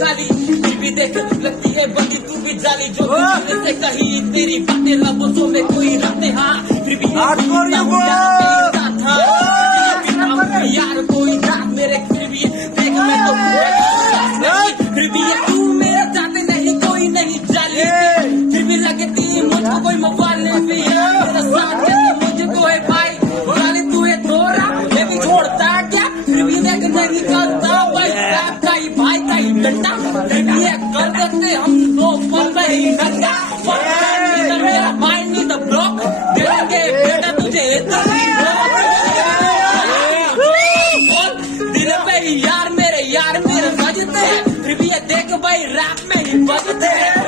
खाली फिर भी देख लगती है बंदी तू भी जाली जो से कही तेरी बातें लफ्जों में कोई रखते हाँ फिर भी यार कोई रात मेरे फिर भी देख मैं तो फिर भी तू मेरे जाते नहीं कोई नहीं जाली फिर भी लगती मुझको कोई मवाले भी मेरा साथ मुझको है भाई जाली तू है थोड़ा मैं भी छोड़ता क्या फिर भी देख नहीं करता भाई का ही भाई का ही डंडा फिर भी कर देते हम लोग पर नहीं डंडा मेरा माइंड नहीं द ब्लॉक देंगे बेटा तुझे यार मेरे बजते फिर भी ये देख भाई रैप में ही बजते